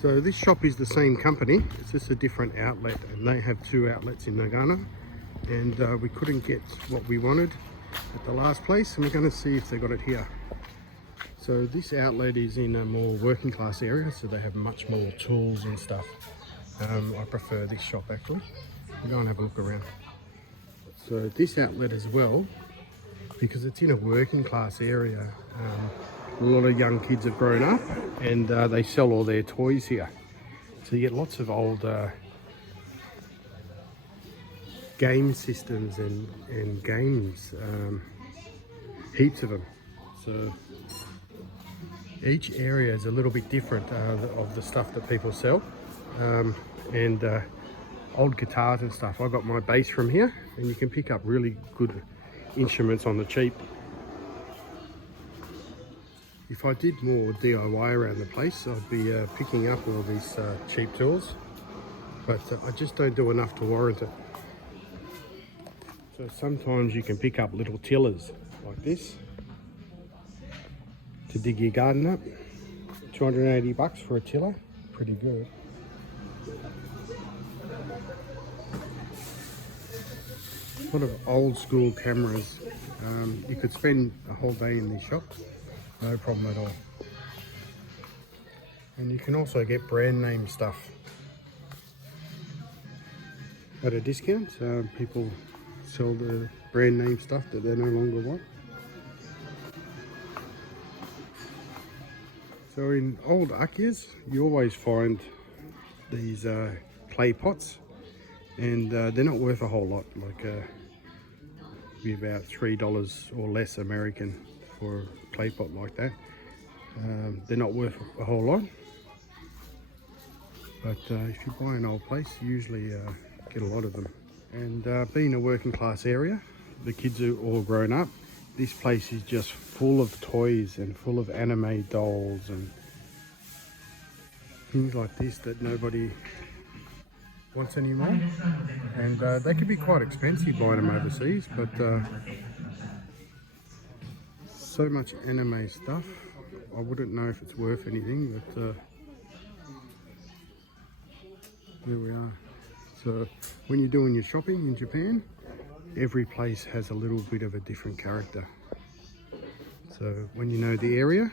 So this shop is the same company, it's just a different outlet, and they have two outlets in Nagano, and we couldn't get what we wanted at the last place, and we're going to see if they got it here. So this outlet is in a more working class area, so they have much more tools and stuff. I prefer this shop actually. We'll go and have a look around. So this outlet as well, because it's in a working class area, a lot of young kids have grown up, and they sell all their toys here. So you get lots of old game systems and games, heaps of them. So each area is a little bit different of the stuff that people sell, and old guitars and stuff. I got my bass from here, and you can pick up really good instruments on the cheap. If I did more DIY around the place, I'd be picking up all these cheap tools, but I just don't do enough to warrant it. So sometimes you can pick up little tillers like this to dig your garden up. 280 bucks for a tiller, pretty good. A lot of old school cameras. You could spend a whole day in this shop, no problem at all. And you can also get brand name stuff at a discount. People sell the brand name stuff that they no longer want. So in old Akias, you always find these clay pots, and they're not worth a whole lot, like be about $3 or less American for a clay pot like that. They're not worth a whole lot, but if you buy an old place, you usually get a lot of them. And being a working class area, the kids are all grown up. This place is just full of toys and full of anime dolls and things like this that nobody wants anymore. And they can be quite expensive buying them overseas, but so much anime stuff, I wouldn't know if it's worth anything, but there we are. So when you're doing your shopping in Japan, every place has a little bit of a different character. So when you know the area,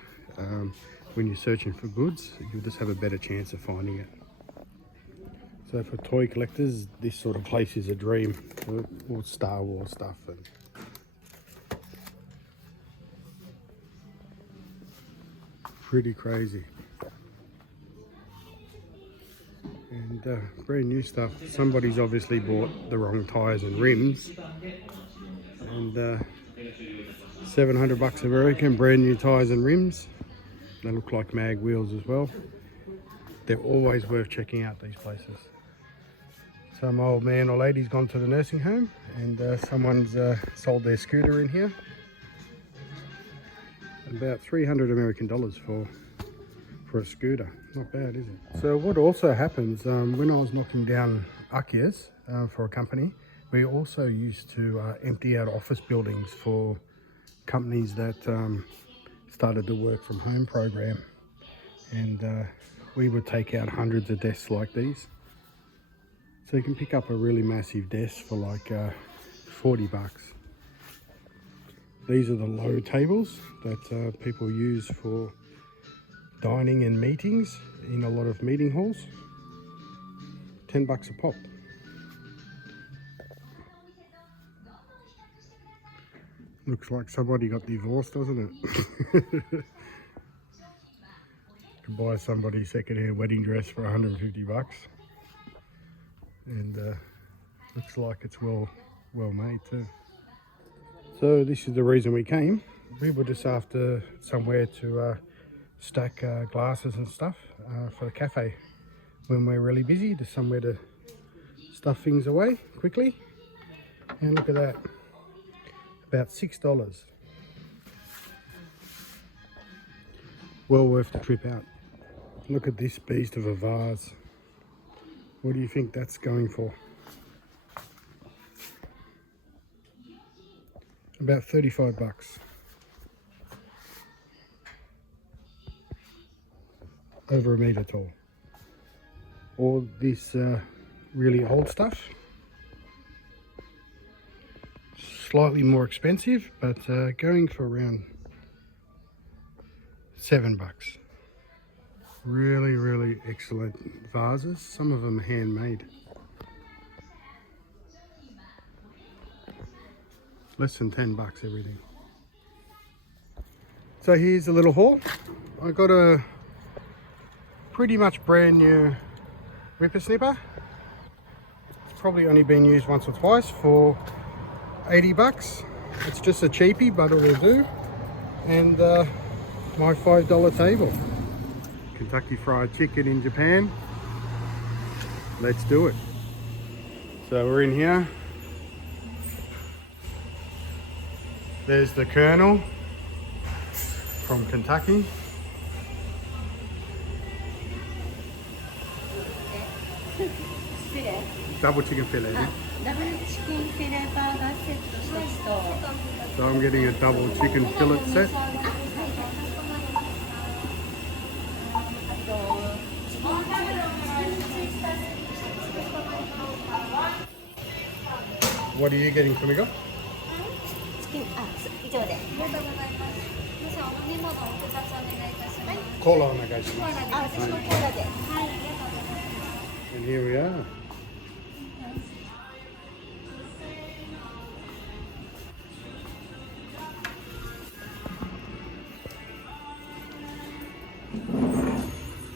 when you're searching for goods, you'll just have a better chance of finding it. So for toy collectors, this sort of place is a dream. All Star Wars stuff. And pretty crazy. And brand new stuff. Somebody's obviously bought the wrong tyres and rims, and 700 bucks American, brand new tyres and rims. They look like mag wheels as well. They're always worth checking out, these places. Some old man or lady's gone to the nursing home, and someone's sold their scooter in here. About 300 American dollars for a scooter. Not bad, is it? So what also happens, when I was knocking down Akias for a company, we also used to empty out office buildings for companies that started the work from home program, and we would take out hundreds of desks like these. So you can pick up a really massive desk for like 40 bucks. These are the low tables that people use for dining and meetings in a lot of meeting halls. 10 bucks a pop. Looks like somebody got divorced, doesn't it? You can buy somebody secondhand wedding dress for 150 bucks. And looks like it's well made too. So this is the reason we came. We were just after somewhere to stack glasses and stuff for the cafe when we're really busy, just somewhere to stuff things away quickly. And look at that, about $6. Well worth the trip out. Look at this beast of a vase. What do you think that's going for? About 35 bucks. Over a metre tall. or this really old stuff. Slightly more expensive, but going for around $7. Really excellent vases. Some of them handmade. Less than $10 everything. So here's a little haul. I got a pretty much brand new whippersnipper. It's probably only been used once or twice for $80. It's just a cheapie, but it will do. And my $5 table. Kentucky Fried Chicken in Japan. Let's do it. So we're in here. There's the Colonel from Kentucky. Double chicken fillet. So I'm getting a double chicken fillet set. What are you getting, Kamiko? Cola onegaishimasu. And here we are.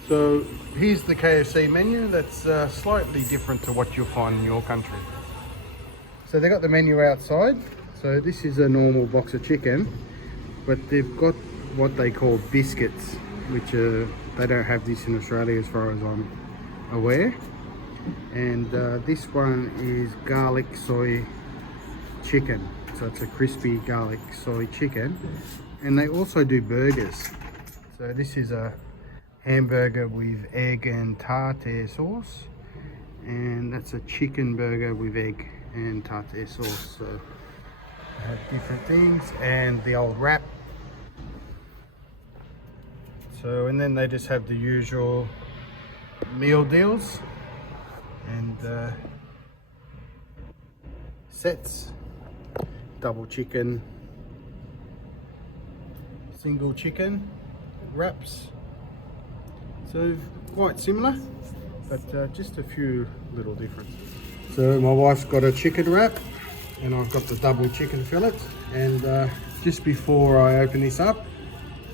So here's the KFC menu. That's slightly different to what you'll find in your country. So they got the menu outside. So this is a normal box of chicken, but they've got what they call biscuits, which they don't have this in Australia as far as I'm aware. And this one is garlic soy chicken. So it's a crispy garlic soy chicken. And they also do burgers. So this is a hamburger with egg and tartare sauce. And that's a chicken burger with egg and tartare sauce. So have different things, and the old wrap. So, and then they just have the usual meal deals and sets. Double chicken, single chicken, wraps. So quite similar, but just a few little differences. So my wife's got a chicken wrap, and I've got the double chicken fillet. And just before I open this up,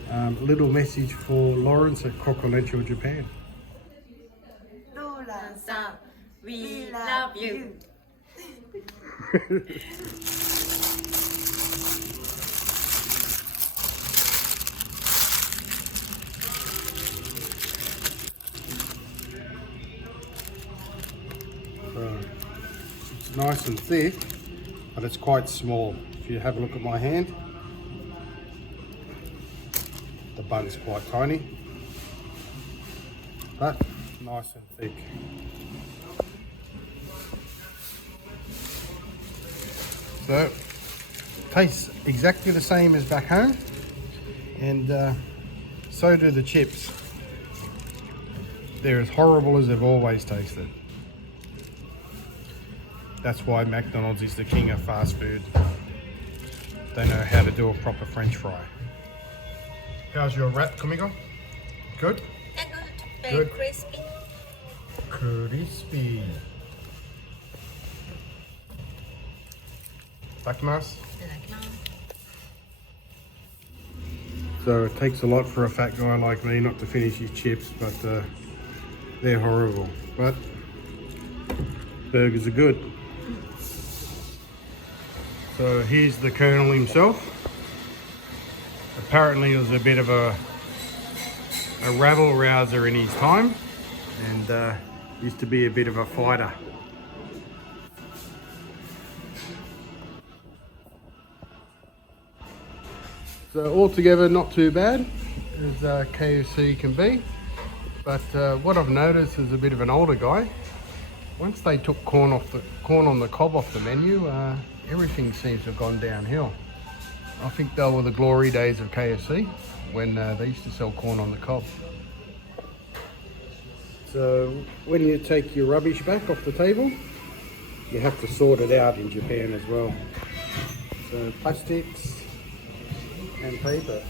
a little message for Lawrence at Kokolencho, Japan. Lawrence-san, we love you. It's nice and thick, but it's quite small. If you have a look at my hand, the bun's quite tiny, but nice and thick. So, tastes exactly the same as back home, and so do the chips. They're as horrible as they've always tasted. That's why McDonald's is the king of fast food. They know how to do a proper French fry. How's your wrap, Kamiko? Good? Very crispy. Crispy. Itadakimasu. So it takes a lot for a fat guy like me not to finish his chips, but they're horrible. But burgers are good. So here's the Colonel himself. Apparently he was a bit of a rabble rouser in his time, and used to be a bit of a fighter. So altogether not too bad as KFC can be, but what I've noticed is a bit of an older guy. Once they took corn on the cob off the menu, everything seems to have gone downhill. I think they were the glory days of KFC when they used to sell corn on the cob. So when you take your rubbish back off the table, you have to sort it out in Japan as well. So plastics and paper.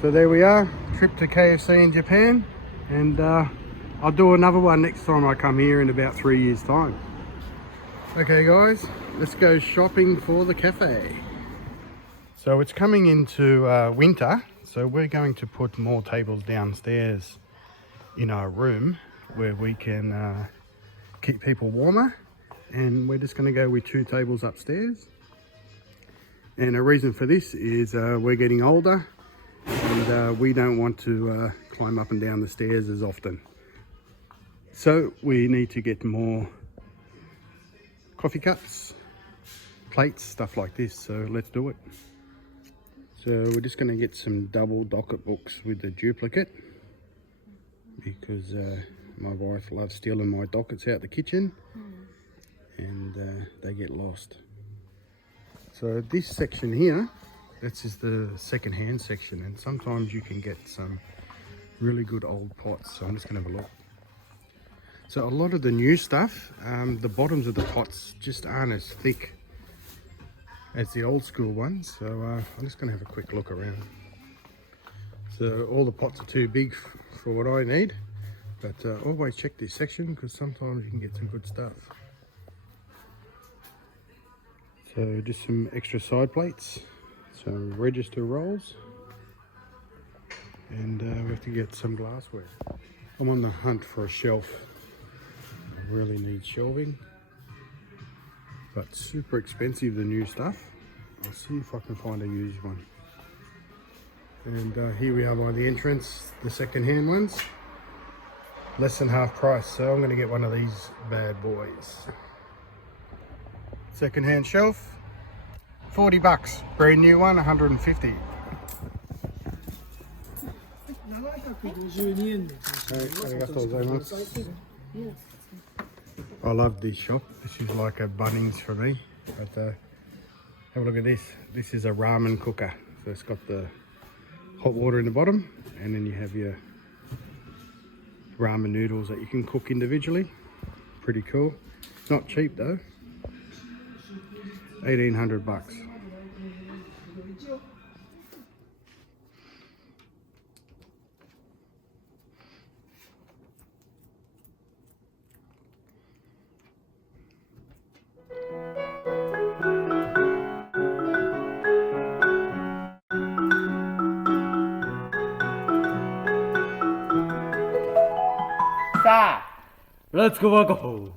So there we are, trip to KFC in Japan, and I'll do another one next time I come here in about 3 years' time. Okay guys, let's go shopping for the cafe. So it's coming into winter, so we're going to put more tables downstairs in our room where we can keep people warmer, and we're just going to go with 2 tables upstairs. And the reason for this is we're getting older, and we don't want to climb up and down the stairs as often. So we need to get more coffee cups, plates, stuff like this. So let's do it. So we're just going to get some double docket books with the duplicate, because my wife loves stealing my dockets out the kitchen, and they get lost. So this section here, this is the second-hand section, and sometimes you can get some really good old pots. So I'm just going to have a look. So a lot of the new stuff, the bottoms of the pots just aren't as thick as the old school ones. So I'm just going to have a quick look around. So all the pots are too big for what I need, but always check this section, because sometimes you can get some good stuff. So just some extra side plates, some register rolls, and we have to get some glassware. I'm on the hunt for a shelf. I really need shelving, but super expensive, the new stuff. I'll see if I can find a used one. And here we are by the entrance, the second-hand ones, less than half price. So I'm going to get one of these bad boys. Second-hand shelf, 40 bucks. Brand new one, 150. I love this shop. This is like a Bunnings for me. But have a look at this. This is a ramen cooker. So it's got the hot water in the bottom, and then you have your ramen noodles that you can cook individually. Pretty cool. Not cheap though. 1,800 bucks. Let's go back home.